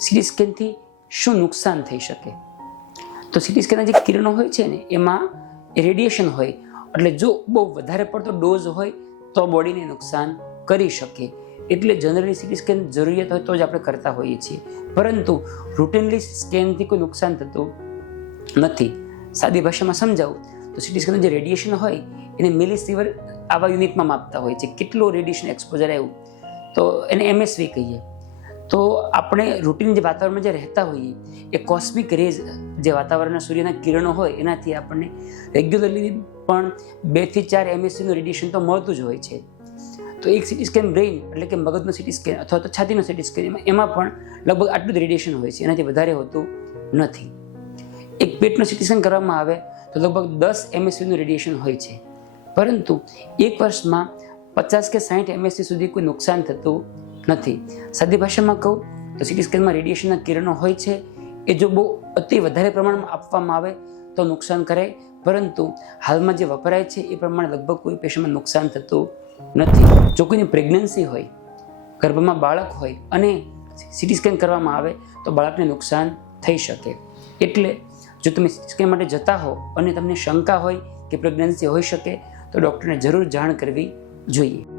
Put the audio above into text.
City સ્કેનથી શું નુકસાન થઈ શકે? તો સિટી સ્કેનના જે કિરણો હોય છે ને, એમાં રેડિયેશન હોય. એટલે જો બહુ વધારે પડતો ડોઝ હોય, તો બોડીને નુકસાન કરી શકે. એટલે જનરલી સિટી સ્કેન જરૂરિયાત હોય તો જ આપણે કરતા હોઈએ છીએ. પરંતુ રૂટીનલી સ્કેનથી કોઈ નુકસાન થતું નથી. સાદી ભાષામાં સમજાવું, તો સિટી સ્કેનનું જે રેડિયેશન હોય, એને મિલીસીવર આવા યુનિટમાં માપતા હોય છે. કેટલું રેડિયેશન એક્સપોઝર આવ્યું? તો એને એમએસવી કહીએ. તો આપણે રૂટીન જે વાતાવરણમાં જે રહેતા હોઈએ, એ કોસ્મિક રેઝ જે વાતાવરણના સૂર્યના કિરણો હોય, એનાથી આપણને રેગ્યુલરલી પણ બેથી ચાર એમએસસીનું રેડિયેશન તો મળતું જ હોય છે. તો એક સિટી સ્કેન બ્રેઇન એટલે કે મગજનો સિટી સ્કેન અથવા તો છાતીનો સિટી સ્કેન એમાં પણ લગભગ આટલું જ રેડિયેશન હોય છે. એનાથી વધારે હોતું નથી. એક પેટનું સિટી સ્કેન કરવામાં આવે તો લગભગ દસ એમએસસીનું રેડિયેશન હોય છે. પરંતુ એક વર્ષમાં પચાસ કે સાઠ એમએસસી સુધી કોઈ નુકસાન થતું નથી. સાદી ભાષામાં કહું તો સિટી સ્કેનમાં રેડિયેશનના કિરણો હોય છે, એ જો બહુ અતિ વધારે પ્રમાણમાં આપવામાં આવે તો નુકસાન કરે. પરંતુ હાલમાં જે વપરાય છે, એ પ્રમાણે લગભગ કોઈ પેશન્ટમાં નુકસાન થતું નથી. જો કોઈની પ્રેગ્નન્સી હોય, ગર્ભમાં બાળક હોય અને સિટી સ્કેન કરવામાં આવે તો બાળકને નુકસાન થઈ શકે. એટલે જો તમે સ્કેન માટે જતા હો અને તમને શંકા હોય કે પ્રેગ્નન્સી હોઈ શકે, તો ડૉક્ટરને જરૂર જાણ કરવી જોઈએ.